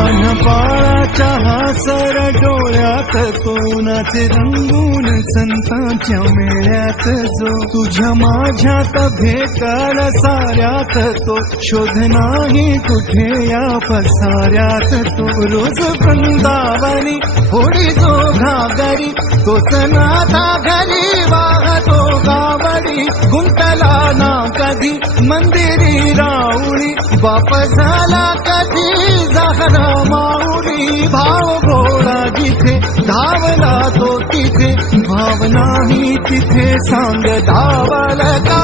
रानपाळाच्या हासर डोळ्यात तो नाचे रंगून संतांच्या मेळ्यात जो तुझ्या माझ्यात भेटल साऱ्यात तो शोध नाही कुठे या पसाऱ्यात तो रोज वृंदावनी होडी जो घागरी तोच नाथा घरी वाहतो गावडी गुंतला ना कधी मंदिरी राऊळी बाप झाला कधी जाहरा माऊली भाव भोळा जिथे धावला तो तिथे भाव नाही तिथे सांग धावल का